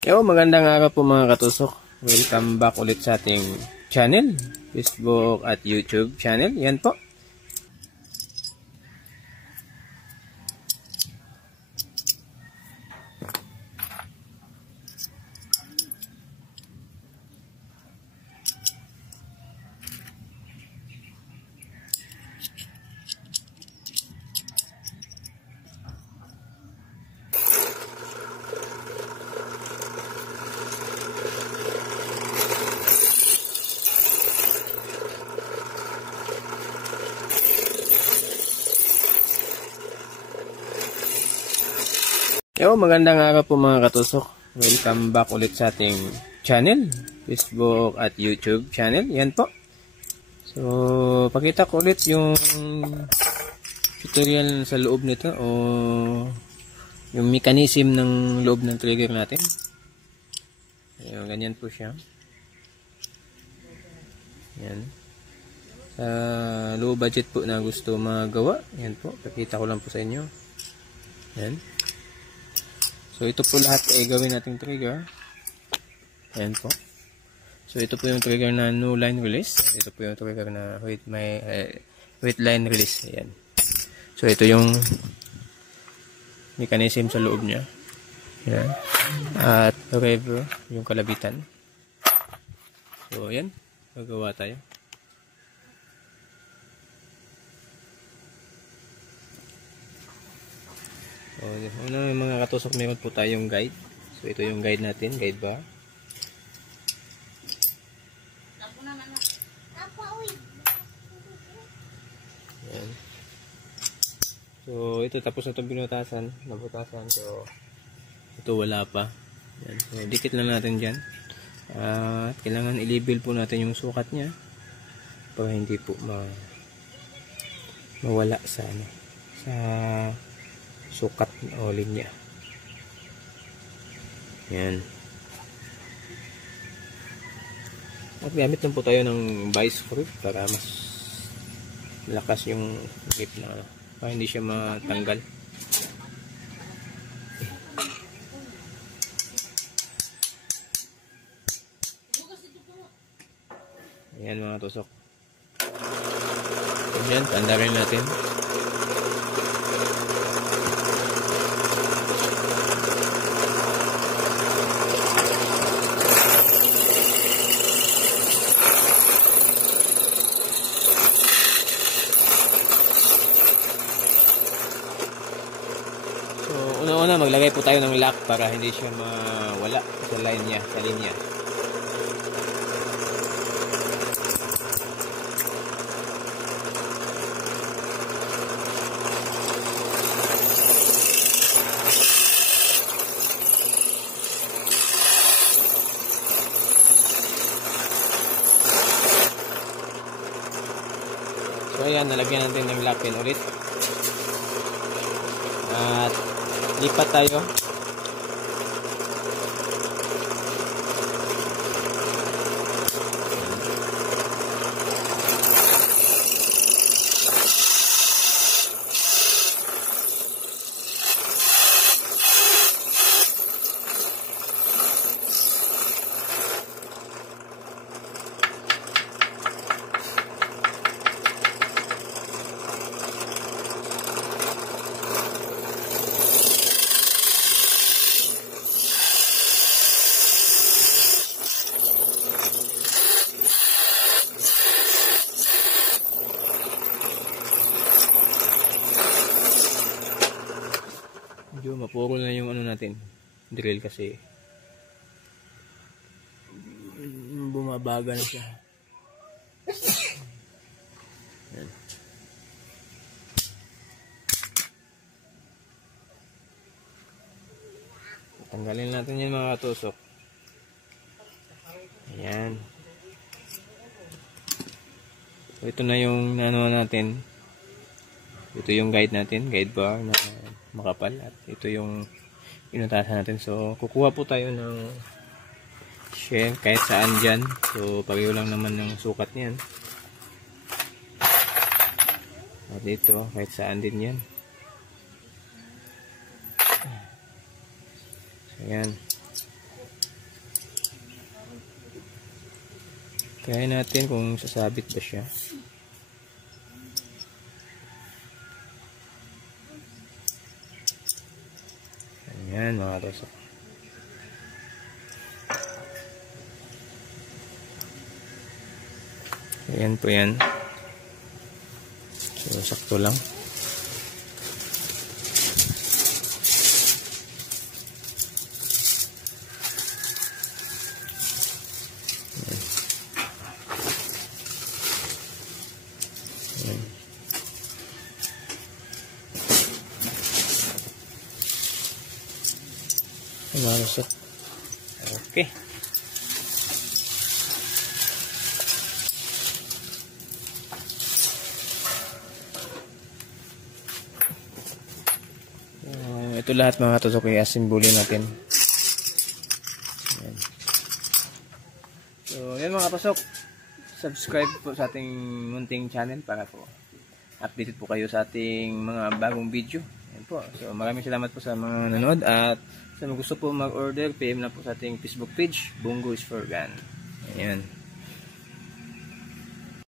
Magandang araw po mga katusok. Welcome back ulit sa ating channel, Facebook at YouTube channel. Yan po. Magandang araw po mga katusok. Welcome back ulit sa ating channel, Facebook at YouTube channel. Yan po. So, pakita ko ulit yung tutorial sa loob nito o yung mechanism ng loob ng trigger natin. Ayun, ganyan po siya. Yan. Sa low budget po na gusto magawa, yan po. Pakita ko lang po sa inyo. Yan. So, ito po lahat ay gawin nating trigger. Ayan po. So, ito po yung trigger na no line release. Ito po yung trigger na with line release. Ayan. So, ito yung mechanism sa loob niya. Ayan. At forever, yung kalabitan. So, ayan. Gagawa tayo. So, una mga katusok, meron po tayong guide. So, ito yung guide natin, guide bar. Ayan. So, ito tapos na ito nabutasan. So, ito wala pa. Ayan. So, dikit lang natin dyan. At kailangan i-label po natin yung sukat niya para hindi po mawala sa sukat o linya. Yan. At gamit lang po tayo ng vice grip para mas malakas yung grip na para hindi siya matanggal. Ayan mga tusok. Ayan, tanda rin natin. Una-una maglagay po tayo ng lock para hindi siya mawala sa line niya, sa linya. So ayan, nalagyan natin ng lock pin ulit. At lipat tayo. Medyo mapuro na yung ano natin, drill kasi bumabaga na siya. Yan. Tanggalin natin yung mga tusok. Ayan. So, ito na yung ano natin. Ito yung guide natin, guide bar na makapal, at ito yung inutasan natin. So, kukuha po tayo ng share kahit saan dyan. So, pareho lang naman ng sukat niyan. At dito, kahit saan din yan. So, ayan. Try natin kung sasabit ba siya. Ayan mga katusok. Ayan po yan. So, sakto lang. Ayan. Ayan. Okay. Ito lahat mga katusok ay asimbuli natin. Ayan. So, yan mga katusok. Subscribe po sa ating munting channel para po updated po kayo sa ating mga bagong video. Ayan po. So, maraming salamat po sa mga nanood at sa mga gusto po mag-order, PM na po sa ating Facebook page, Bungo is for Gun. Ayan.